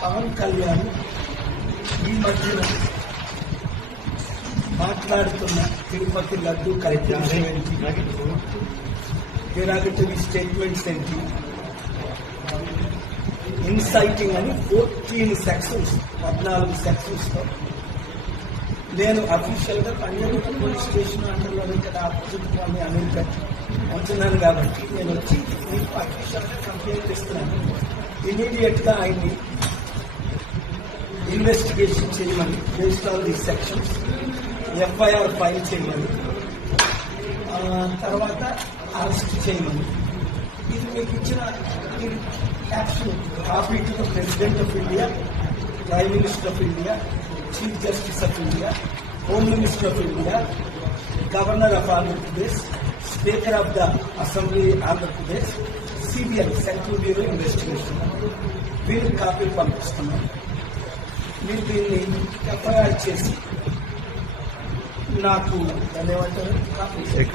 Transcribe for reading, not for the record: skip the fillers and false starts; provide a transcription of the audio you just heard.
పవన్ కళ్యాణ్ ఈ మధ్యన మాట్లాడుతున్న తిరుపతి లడ్డు కార్యక్రమం ఏంటి, derogatory స్టేట్మెంట్స్ ఏంటి, ఇన్సైటింగ్ అని 14 సెక్షన్స్ 14 సెక్షన్స్తో నేను అఫీషియల్గా పంజాగుట్ట పోలీస్ స్టేషన్ అండర్లోనే ఇక్కడ ఆపోజిట్ అని అమెరికా అంటున్నాను కాబట్టి నేను వచ్చి మీకు అఫీషియల్గా కంప్లైంట్ ఇస్తున్నాను. ఇమీడియట్గా ఆయన్ని ఇన్వెస్టిగేషన్ చేయమని, based on the sections FIR file చేయమని, తర్వాత అరెస్ట్ చేయమని. ఇది మీకు ఇచ్చిన action copy to the president of India, prime minister of India, chief justice of India, home minister of India, governor of Andhra Pradesh, speaker of the assembly Andhra Pradesh, CBI central bureau investigation వీళ్ళకి copy పంపిస్తున్నాం. మీరు దీన్ని FIR చేసి నాకు ధన్యవాదాలు copy